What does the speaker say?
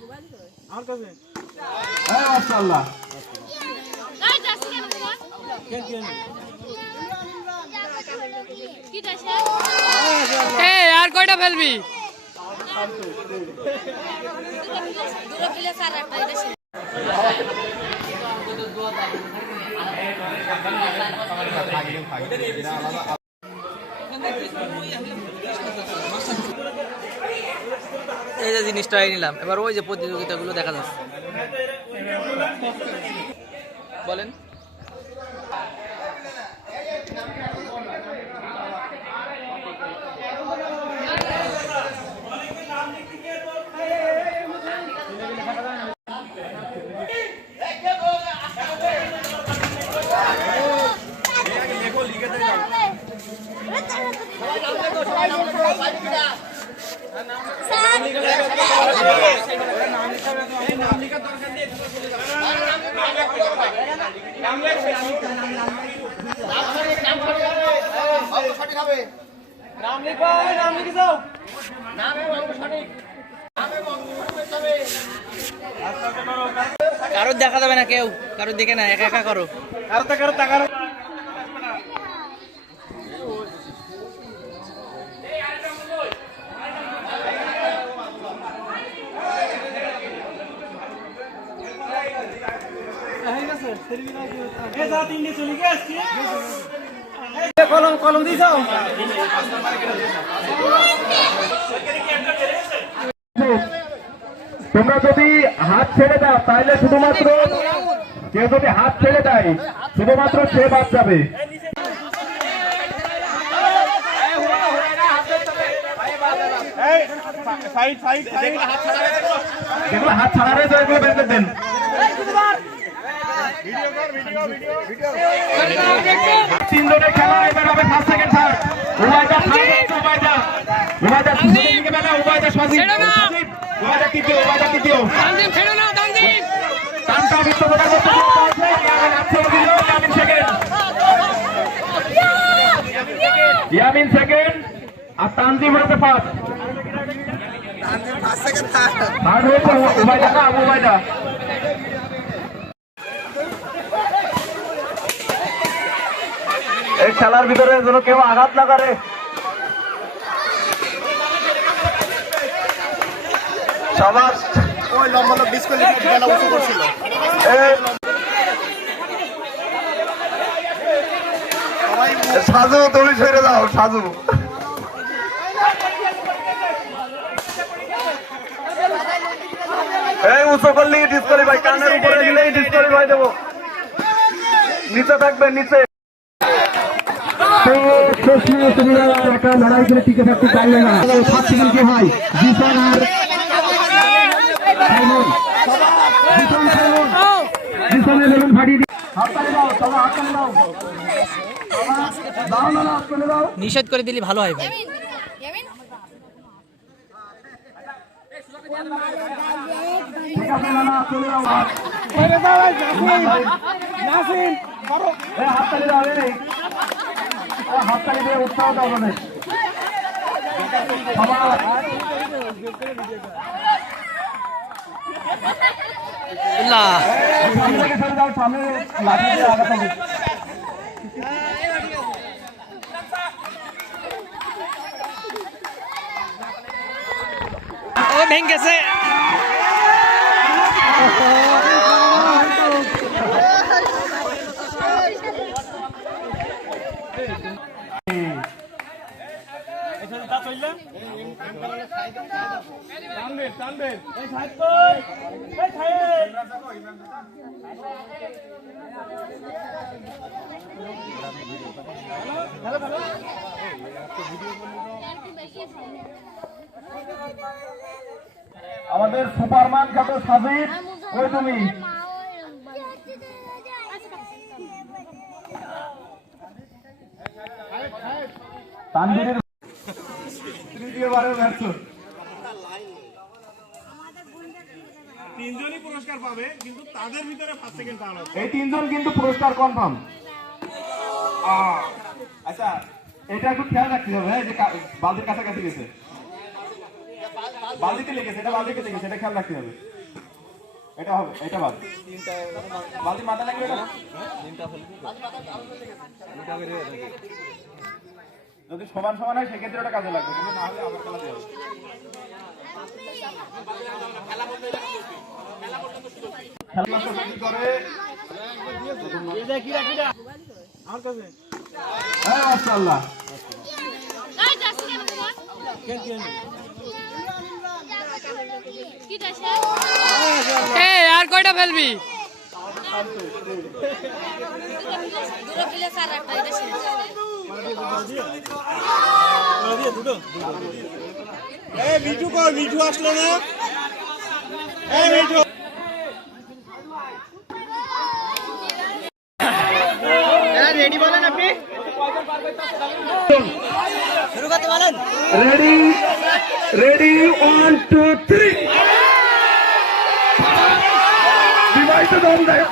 আমার কাছে হ্যাঁ মাশাআল্লাহ আর কয়টা ফেলবি? এই যে জিনিসটাই নিলাম, এবার ওই যে প্রতিযোগিতাগুলো দেখা যাচ্ছে। বলেন কারোর দেখা যাবে না, কেউ কারোর দিকে না, একা একা করো। কলম দিছ তোমরা যদি হাত ছেড়ে দাও তাহলে শুধুমাত্র কেউ যদি হাত ছেড়ে দেয় শুধুমাত্র সে বাদ যাবে। যেগুলো হাত ছাড়া রয়েছে ওইগুলো বের করে দেন। তিনজনের খেলা এবার হবে ফার্স্ট সেকেন্ড থার্ড। উবাইদা তৃতীয়, ইয়ামিন সেকেন্ড আর তানজিম হচ্ছে ফার্স্ট। থার্ড হয়েছে উবাইদা না আবু উবাইদা। এই খেলার ভিতরে যেন কেউ আঘাত না করে। সবার ওই লম্বা লোক খেলা বসে করছিল। সাজু তুমি ছেড়ে দাও সাজু। এই উঁচু করলেই ডিসকোয়ালিফাই, কানের উপরে দিলেই ডিসকোয়ালিফাই দেবো। নিচে থাকবেন নিচে। একটা লড়াই করে টিকে থাকতে পারলে না। কি হয় জিসান আর নিষেধ করে দিলে ভালো হয় ভাই। হাততালি দিয়ে উৎসাহ দাও মানে সামনে লাঠি দিয়ে আঘাত হবে। ও ভেঙে গেছে। আমাদের সুপারম্যান খ্যাত সাজিদ, ওই তুমি তানভীরের তৃতীয়বারের ব্যর্থ। তিনজনই পুরস্কার পাবে, কিন্তু তাদের ভিতরে ফার্স্ট সেকেন্ড থার্ড হবে। এই তিনজন কিন্তু পুরস্কার কনফার্ম। আচ্ছা এটা একটু খেয়াল রাখতে হবে যে বালতির কাছাকাছি গেছে। বালতিতে লেগেছে, এটা বালতিতে লেগেছে, এটা খেয়াল রাখতে হবে। এটা হবে, এটা বাদ। বালতি মাথা লাগবে না? যদি সমান সমান হয় সেক্ষেত্রে ওটা কাজে লাগবে, কিন্তু না হলে আবার খেলা দেওয়া হবে। খেলা শুরু করে আমার কাছে হ্যাঁ মাশাআল্লাহ। আর কয়টা ফেলবি? এই মিঠু কই? মিঠু আসলো না? এই মিঠু রেডি বলেন আপনি? শুরু করতে বলেন। রেডি রেডি 1 2 3 বিবাহিত দম দেয়।